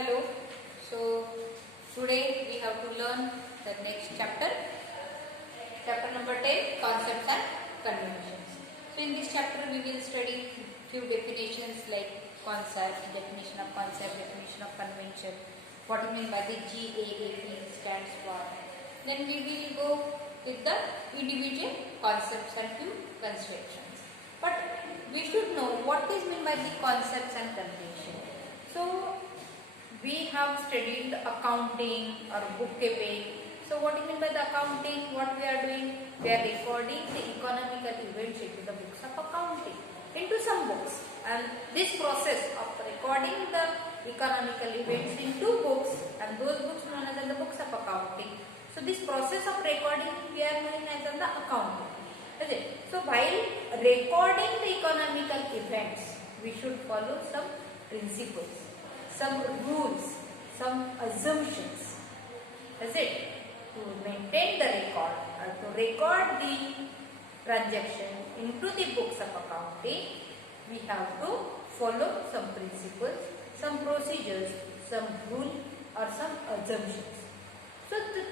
Hello. So today we have to learn the next chapter. Chapter number 10, concepts and conventions. So in this chapter we will study few definitions like concept, definition of concept, definition of convention, what is meant by the GAAP stands for. Then we will go with the individual concepts and few constructions. But we should know what is meant by the concepts and convention. So we have studied accounting or bookkeeping. So what is meant by the accounting? What we are doing? We are recording the economical events into the books of accounting, into some books. And this process of recording the economical events into books, and those books known as the books of accounting. So this process of recording we are known as the accounting. Is it? So while recording the economical events, we should follow some principles, some rules, some assumptions. Is it? To maintain the record or to record the transaction into the books of accounting, we have to follow some principles, some procedures, some rule or some assumptions. So the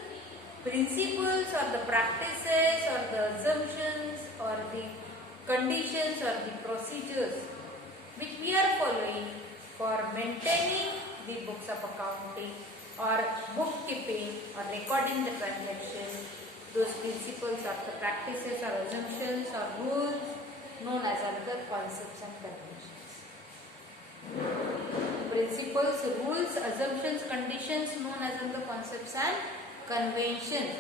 principles or the practices or the assumptions or the conditions or the procedures which we are following for maintaining the books of accounting or bookkeeping or recording the transactions, those principles or the practices or assumptions or rules known as other concepts and conventions. Principles, rules, assumptions, conditions known as other concepts and conventions.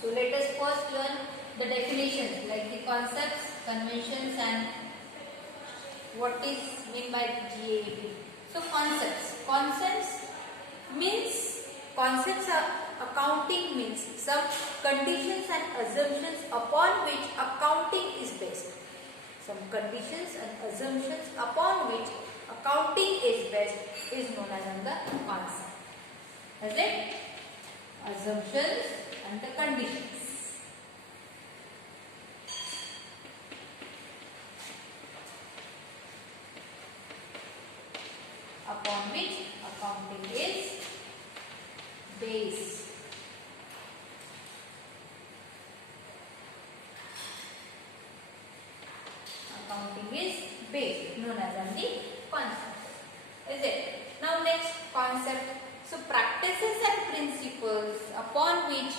So let us first learn the definitions like the concepts, conventions and what is meant by GAAP. So concepts means accounting means some conditions and assumptions upon which accounting is based. Some conditions and assumptions upon which accounting is based is known as the concept. Is it? Assumptions and the conditions upon which accounting is based. Accounting is based, known as the concept. Is it? Now next concept. So practices and principles upon which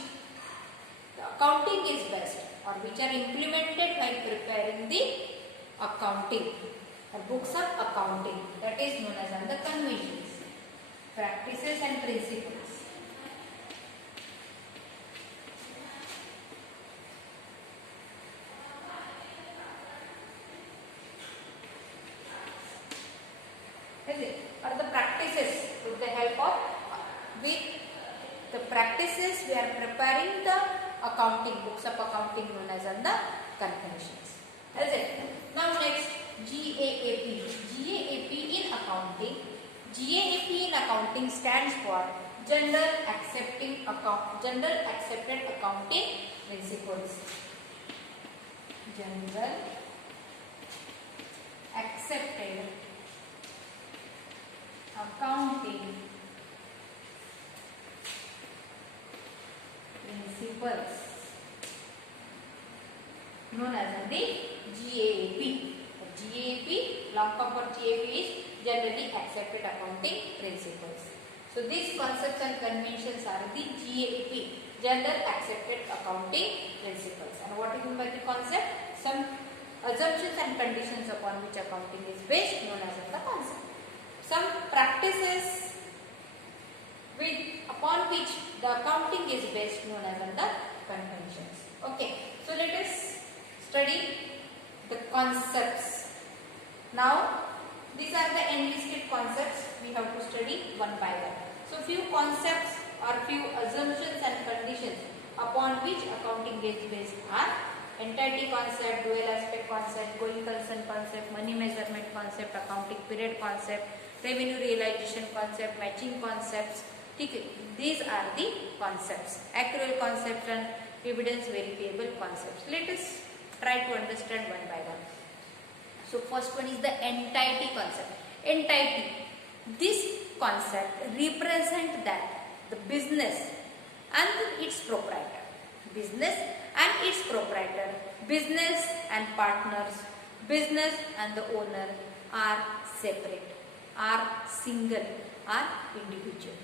the accounting is based or which are implemented while preparing the accounting or books of accounting, that is known as the conventions, practices and principles. Is it? Or the practices with the help of practices we are preparing the accounting, books of accounting known as the conventions. Is it? Now next GAAP. GAAP in accounting. GAAP in accounting stands for General Accepted Accounting Principles. General Accepted Accounting Principles known as the GAAP. GAAP, long form for GAAP is Generally Accepted Accounting Principles. So these concepts and conventions are the GAAP, General Accepted Accounting Principles. And what is meant by the concept? Some assumptions and conditions upon which accounting is based, known as the concept. Some practices upon which the accounting is based, known as the conventions. Okay, so let us study the concepts. Now, these are the enlisted concepts we have to study one by one. So, few concepts or few assumptions and conditions upon which accounting is based are entity concept, dual aspect concept, going concern concept, money measurement concept, accounting period concept, revenue realization concept, matching concepts. These are the concepts. Accrual concept and evidence verifiable concepts. Let us try to understand one by one. So first one is the entity concept. Entity. This concept represent that the business and its proprietor, business and its proprietor, business and partners, business and the owner are separate, are single, are individual.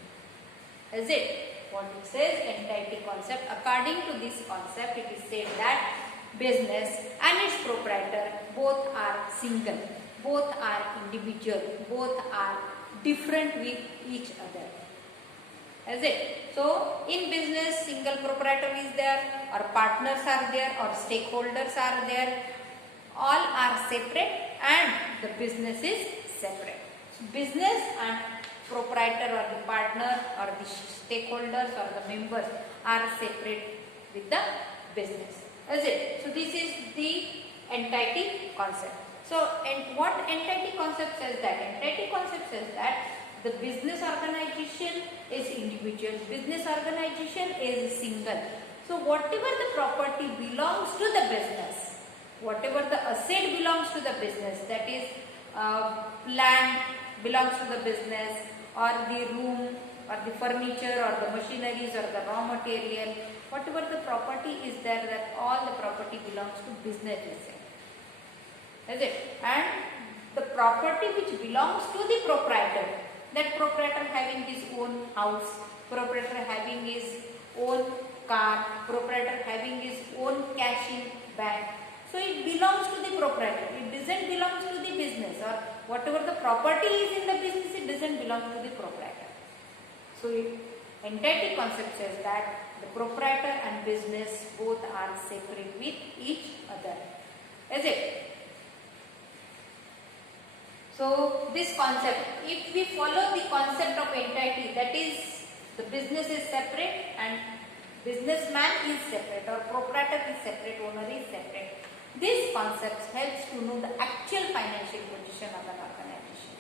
Is it? What it says, entity concept. According to this concept, it is said that business and its proprietor both are single, both are individual, both are different with each other. Is it? So, in business, single proprietor is there, or partners are there, or stakeholders are there. All are separate and the business is separate. So, business and proprietor or the partner or the stakeholders or the members are separate with the business. Is it? So, this is the entity concept. So, and what entity concept says that? Entity concept says that the business organization is individual, business organization is single. So, whatever the property belongs to the business, whatever the asset belongs to the business, that is land belongs to the business, or the room, or the furniture, or the machineries, or the raw material, whatever the property is there, that all the property belongs to business itself. Is it? And the property which belongs to the proprietor, that proprietor having his own house, proprietor having his own car, proprietor having his own cash in bank. So it belongs to the proprietor. It doesn't belong to the business, or whatever the property is in the business, it doesn't belong to the proprietor. So entity concept says that the proprietor and business both are separate with each other. Is it? So this concept, if we follow the concept of entity, that is the business is separate and businessman is separate, or proprietor is separate, owner is separate. This concept helps to know the actual financial position of an organization.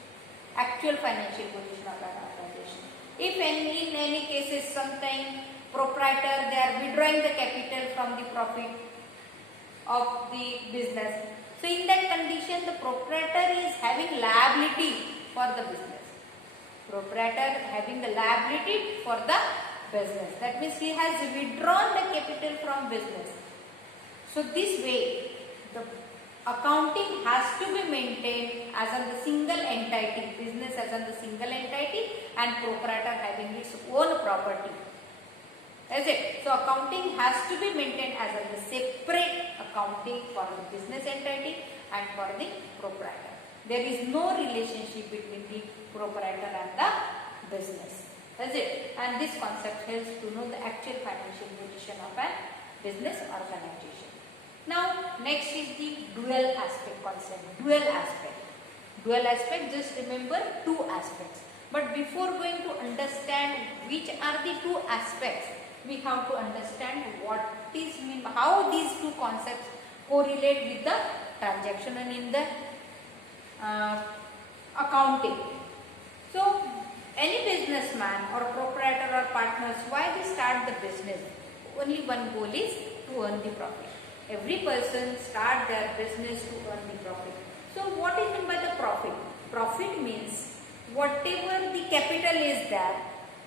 Actual financial position of an organization. If in any cases sometime proprietor, they are withdrawing the capital from the profit of the business. So in that condition, the proprietor is having liability for the business. Proprietor having the liability for the business. That means he has withdrawn the capital from business. So this way, the accounting has to be maintained as on the single entity, business as on the single entity, and proprietor having its own property. Is it? So accounting has to be maintained as a separate accounting for the business entity and for the proprietor. There is no relationship between the proprietor and the business. Is it? And this concept helps to know the actual financial position of a business organization. Now next is the dual aspect concept. Dual aspect. Dual aspect, just remember two aspects. But before going to understand which are the two aspects, we have to understand what is mean, how these two concepts correlate with the transaction and in the accounting. So any businessman or proprietor or partners, why they start the business? Only one goal is to earn the profit. Every person start their business to earn the profit. So what is meant by the profit? Profit means whatever the capital is there,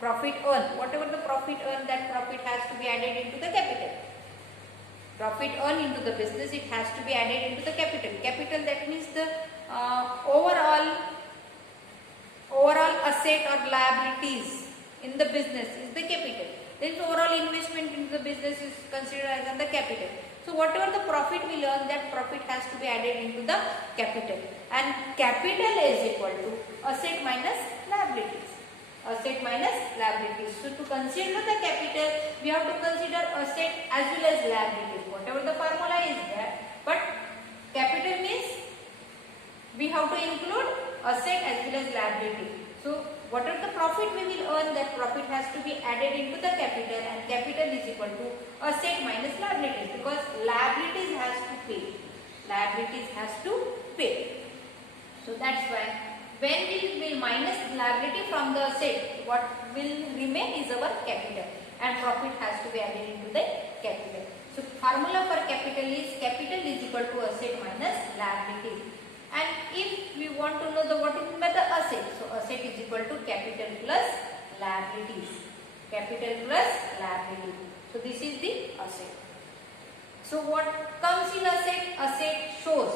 profit earned, whatever the profit earned, that profit has to be added into the capital. Profit earned into the business, it has to be added into the capital. Capital, that means the overall asset or liabilities in the business is the capital. Then overall investment into the business is considered as the capital. So whatever the profit we earn, that profit has to be added into the capital. And capital is equal to asset minus liabilities. Asset minus liabilities. So to consider the capital, we have to consider asset as well as liabilities. Whatever the formula is there, but capital means we have to include asset as well as liability. So whatever the profit we will earn, that profit has to be added into the capital, and capital is equal to asset minus liabilities, because liabilities has to pay. Liabilities has to pay. So that's why when we will minus liability from the asset, what will remain is our capital, and profit has to be added into the capital. So formula for capital is equal to asset minus liability. And if we want to know the what is meant by the asset, so asset is equal to capital plus liabilities. Capital plus liability. So this is the asset. So what comes in asset? Asset shows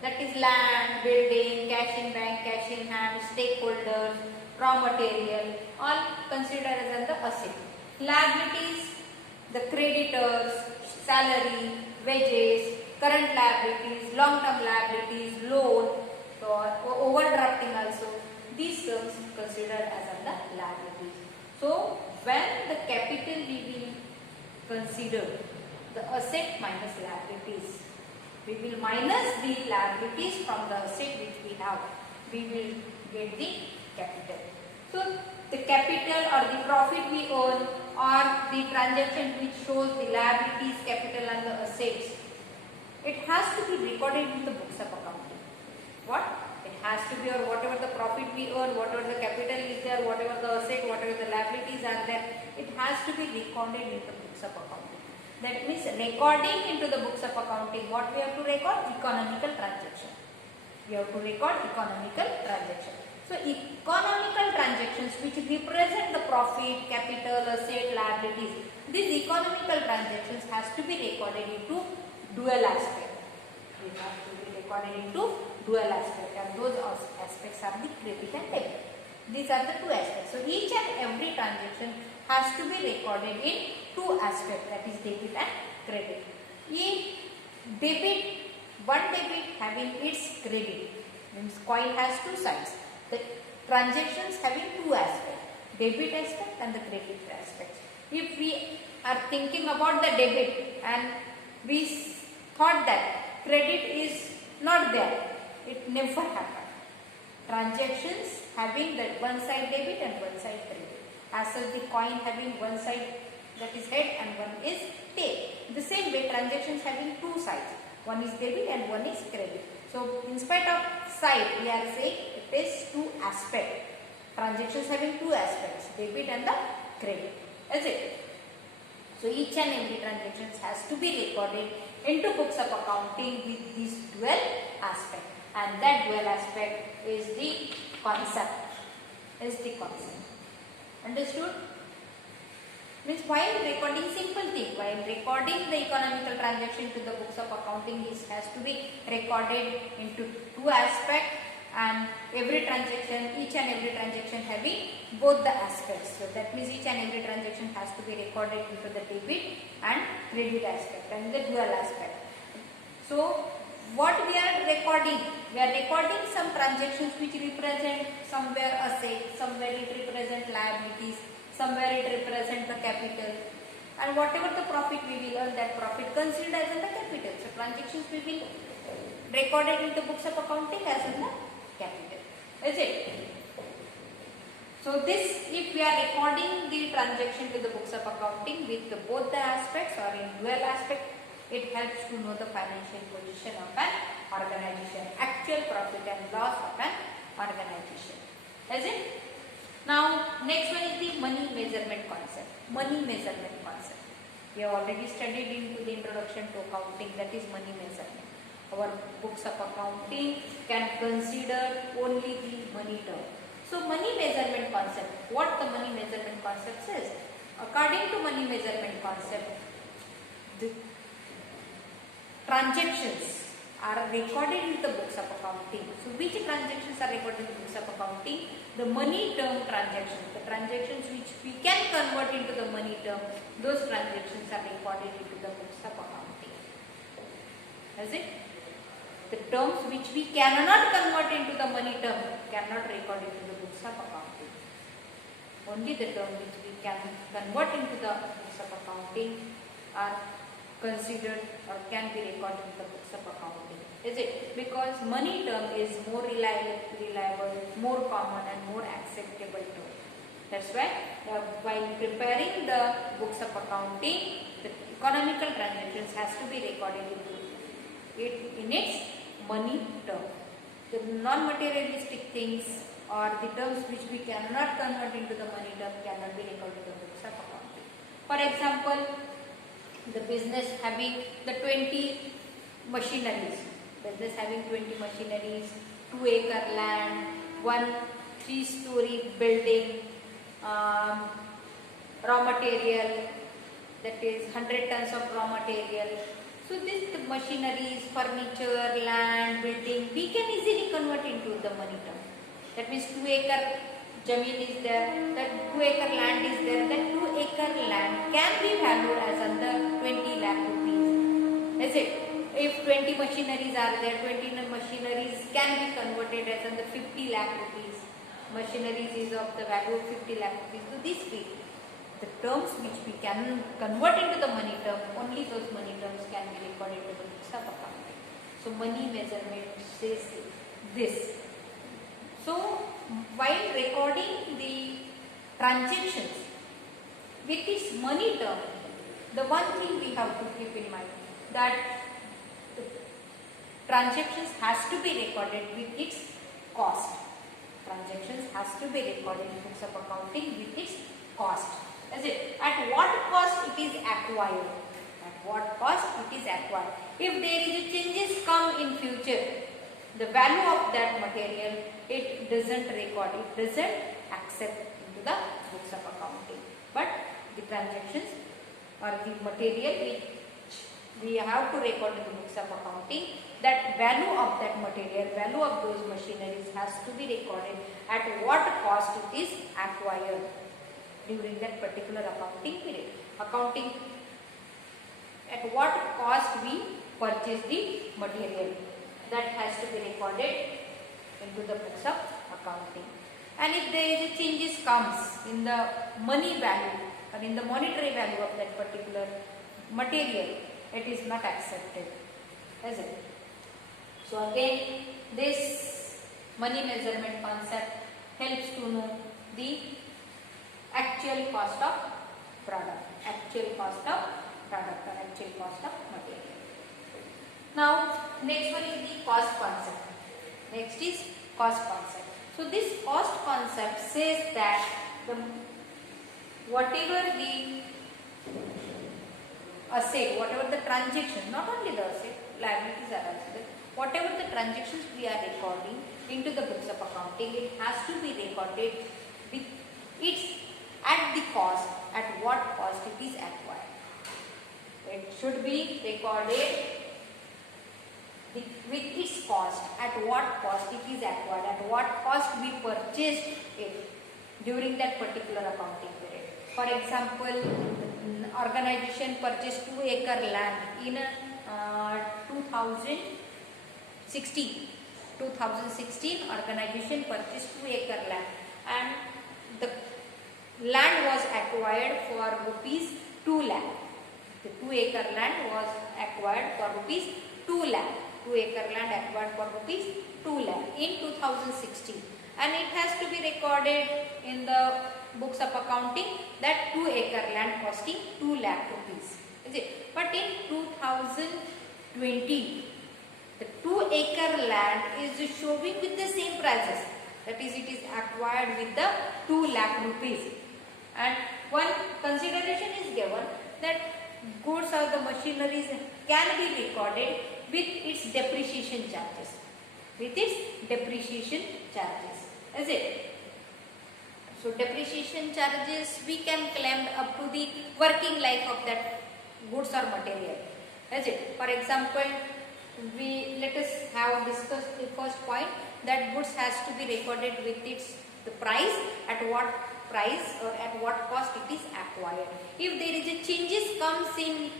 that is land, building, cash in bank, cash in hand, stakeholders, raw material, all considered as the asset. Liabilities, the creditors, salary, wages, current liabilities, long-term liabilities, loan, so overdrafting also. These terms considered as the liabilities. So when the capital we will consider the asset minus liabilities. We will minus the liabilities from the asset which we have. We will get the capital. So the capital or the profit we earn or the transaction which shows the liabilities, capital and the assets, it has to be recorded in the books of accounting. What? It has to be, or whatever the profit we earn, whatever the capital is there, whatever the asset, whatever the liabilities are there, it has to be recorded in the books of accounting. That means recording into the books of accounting, what we have to record? Economical transaction. We have to record economical transaction. So economical transactions which represent the profit, capital, asset, liabilities, these economical transactions has to be recorded into dual aspect. It has to be recorded into dual aspect, and those aspects are the credit and debit. These are the two aspects. So each and every transaction has to be recorded in two aspects, that is debit and credit. If debit, one debit having its credit, means coin has two sides. The transactions having two aspects, debit aspect and the credit aspect. If we are thinking about the debit and we thought that credit is not there, it never happened. Transactions having that one side debit and one side credit. As such, the coin having one side, that is head, and one is tail. The same way, transactions having two sides. One is debit and one is credit. So in spite of side, we are saying it is two aspects. Transactions having two aspects, debit and the credit. That's it. So each and every transaction has to be recorded into books of accounting with this dual aspect, and that dual aspect is the concept. Understood? Means while recording, simple thing, while recording the economical transaction to the books of accounting, this has to be recorded into two aspects, and every transaction, each and every transaction having both the aspects. So that means each and every transaction has to be recorded into the debit and credit aspect and the dual aspect. So what we are recording? We are recording some transactions which represent somewhere asset, somewhere it represent liabilities, somewhere it represent the capital, and whatever the profit we will earn, that profit considered as in the capital. So transactions we will record it in the books of accounting as in the capital. Is it? So this, if we are recording the transaction to the books of accounting with both the aspects or in dual aspect, it helps to know the financial position of an organization, actual profit and loss of an organization. Is it? Now, next one is the money measurement concept. Money measurement concept. We have already studied into the introduction to accounting, that is money measurement. Our books of accounting can consider only the money term. So, money measurement concept. What the money measurement concept says? According to money measurement concept, the transactions are recorded in the books of accounting. So which transactions are recorded in the books of accounting? The money term transactions, the transactions which we can convert into the money term, those transactions are recorded into the books of accounting. Is it? The terms which we cannot convert into the money term cannot record into the books of accounting. Only the terms which we can convert into the books of accounting are considered or can be recorded in the books of accounting. Is it? Because money term is more reliable, more common and more acceptable term. That's why while preparing the books of accounting, the economical transactions has to be recorded in its money term. The non-materialistic things or the terms which we cannot convert into the money term cannot be recorded in the books of accounting. For example, the business having the 20 machineries, business having 20 machineries, 2-acre land, 1 3-story building, raw material, that is 100 tons of raw material. So this the machineries, furniture, land, building, we can easily convert into the money term. That means 2-acre Jameen is there, that 2-acre land is there, that 2-acre land can be valued as under 20 lakh rupees. Is it? If 20 machineries are there, 20 machineries can be converted as under 50 lakh rupees. Machineries is of the value of 50 lakh rupees. So this way, the terms which we can convert into the money term, only those money terms can be recorded in the books of accounting. So money measurement says this. So while recording the transactions with its money term, the one thing we have to keep in mind that the transactions has to be recorded with its cost. Transactions has to be recorded in books of accounting with its cost. Is it? At what cost it is acquired? At what cost it is acquired? If there is a changes come in future, the value of that material, it doesn't record, it doesn't accept into the books of accounting. But the transactions or the material which we have to record in the books of accounting, that value of that material, value of those machineries has to be recorded at what cost it is acquired during that particular accounting period. Accounting, at what cost we purchase the material, that has to be recorded into the books of accounting. And if there is a changes comes in the money value or in the monetary value of that particular material, it is not accepted, is it? So again, this money measurement concept helps to know the actual cost of product, actual cost of product or actual cost of material. Now, next one is the cost concept. Next is cost concept. So this cost concept says that whatever the asset, whatever the transaction, not only the asset, liabilities are also there, whatever the transactions we are recording into the books of accounting, it has to be recorded with its at the cost, at what cost it is acquired. It should be recorded with its cost, at what cost it is acquired, at what cost we purchased it during that particular accounting period. For example, organization purchased 2-acre land in 2016. Organization purchased 2-acre land, and the land was acquired for rupees 2 lakh. The 2-acre land was acquired for rupees 2 lakh. 2-acre land acquired for rupees 2 lakh in 2016, and it has to be recorded in the books of accounting that 2-acre land costing 2 lakh rupees. Is it? But in 2020, the 2-acre land is showing with the same prices. That is, it is acquired with the 2 lakh rupees. And one consideration is given that goods or the machineries can be recorded with its depreciation charges. With its depreciation charges. Is it? So depreciation charges we can claim up to the working life of that goods or material. Is it? For example, let us have discussed the first point that goods has to be recorded with its the price, at what price or at what cost it is acquired. If there is a changes comes in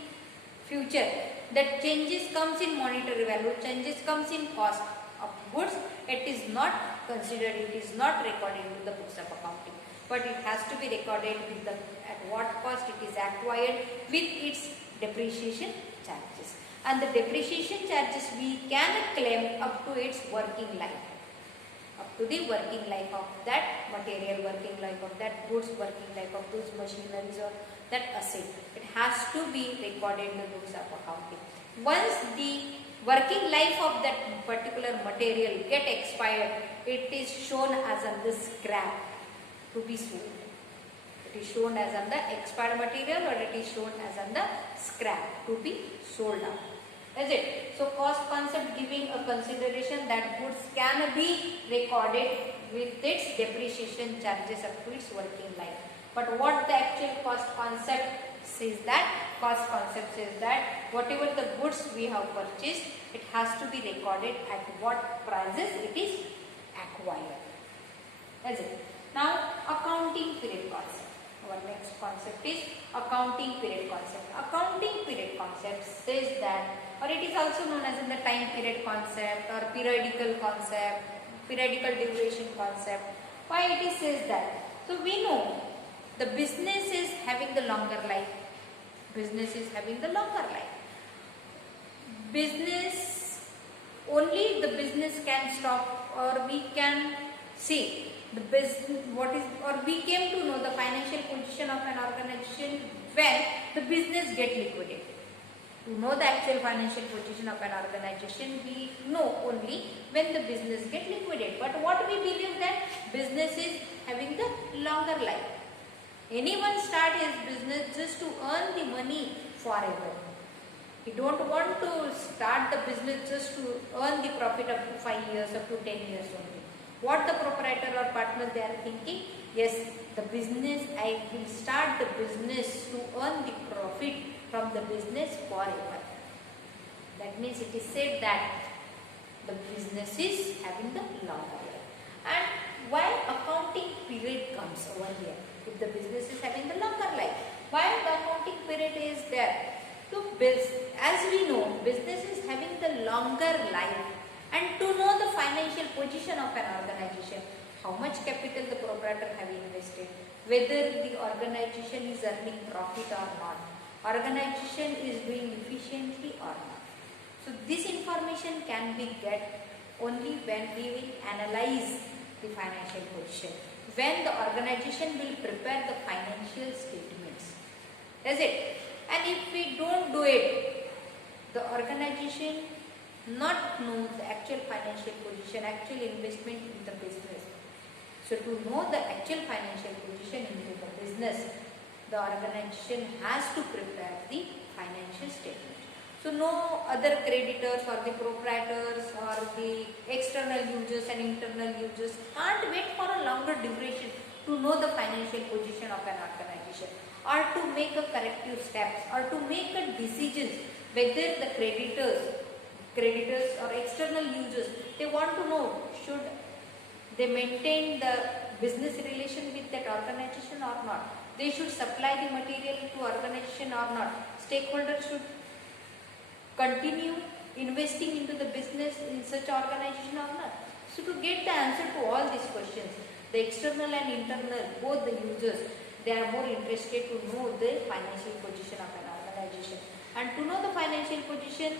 future, that changes comes in monetary value, changes comes in cost of goods, it is not considered, it is not recorded in the books of accounting, but it has to be recorded with the at what cost it is acquired with its depreciation charges. And the depreciation charges we can claim up to its working life, up to the working life of that material, working life of that goods, working life of those machineries or that asset. It has to be recorded in the books of accounting. Once the working life of that particular material get expired, it is shown as on the scrap to be sold. It is shown as on the expired material, or it is shown as on the scrap to be sold out. Is it? So cost concept giving a consideration that goods can be recorded with its depreciation charges up to its working life. But what the actual cost concept says that? Cost concept says that whatever the goods we have purchased, it has to be recorded at what prices it is acquired. Is it? Now accounting period concept. Our next concept is accounting period concept. Accounting period concept says that, or it is also known as in the time period concept or periodical concept, periodical duration concept. Why it is says that? So we know the business is having the longer life. Business is having the longer life. Business, only the business can stop, or we can see the business, what is, or we came to know the financial position of an organization when the business get liquidated. To know the actual financial position of an organization, we know only when the business get liquidated. But what we believe that business is having the longer life. Anyone start his business just to earn the money forever. He don't want to start the business just to earn the profit up to 5 years, up to 10 years only. What the proprietor or partners they are thinking? Yes, the business, I will start the business to earn the profit from the business forever. That means it is said that the business is having the longer life. And why accounting period comes over here? If the business is having the longer life, why the accounting period is there? So as we know, business is having the longer life, and to know the financial position of an organization, how much capital the proprietor have invested, whether the organization is earning profit or not, organization is doing efficiently or not. So this information can be get only when we will analyze the financial position, when the organization will prepare the financial statements. Is it? And if we don't do it, the organization not know the actual financial position, actual investment in the business. So to know the actual financial position into the business, the organization has to prepare the financial statement. So no other creditors or the proprietors or the external users and internal users can't wait for a longer duration to know the financial position of an organization, or to make a corrective steps, or to make a decisions whether the creditors or external users, they want to know should they maintain the business relation with that organization or not, they should supply the material to organization or not, stakeholders should continue investing into the business in such organization or not. So to get the answer to all these questions, the external and internal, both the users, they are more interested to know the financial position of an organization. And to know the financial position,